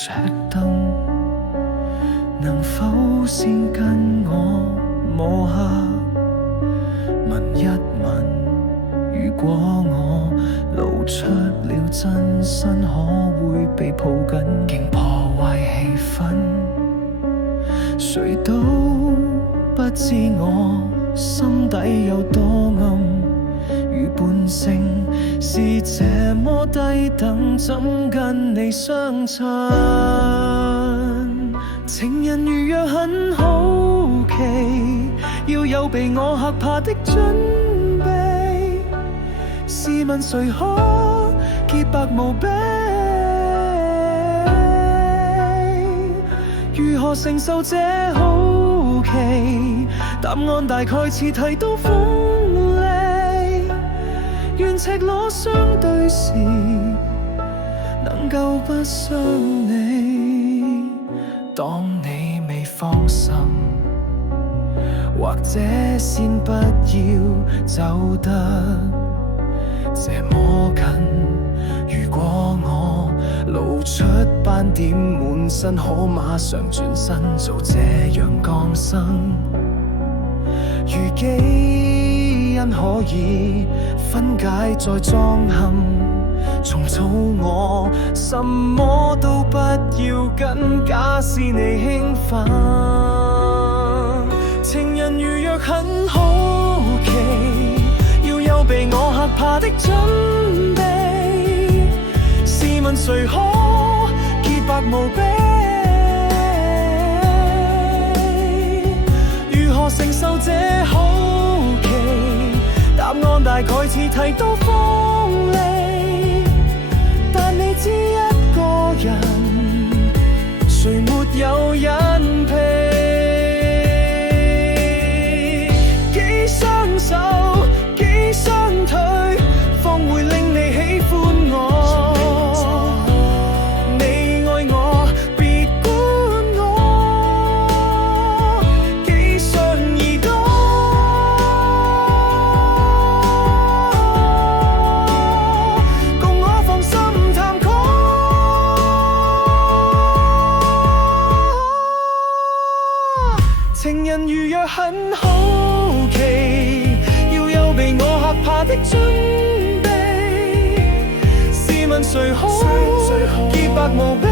赤燈，能否先跟我摸黑問一問？如果我露出了真身，可會被抱緊？竟破壞氣氛，誰都不知我心底有多暗。如半聲是這麼低等，怎跟你相襯？情人如若很好奇，要有被我嚇怕的準備。試問誰可潔白無比？如何承受這好奇？答案大概似剃刀鋒利。願赤裸相對時，能夠不傷你。當你未放心，或者先不要走得這麼近。如果我露出斑點滿身，可馬上轉身做這樣降生。如基因可以分解再裝嵌，重組我什麼都不要緊，假使你興奮。情人如若很好奇，要有被我嚇怕的準備。試問誰可潔白無比？如何承受這好奇？答案大概似剃刀鋒利。但你知一個人，誰沒有隱蔽？幾雙手，幾雙腿，方會令你喜歡我。你愛我，別管我。幾雙耳朵，共我放心探討。情人如若很好奇，要有被我嚇怕的準備。試問誰可潔白無比？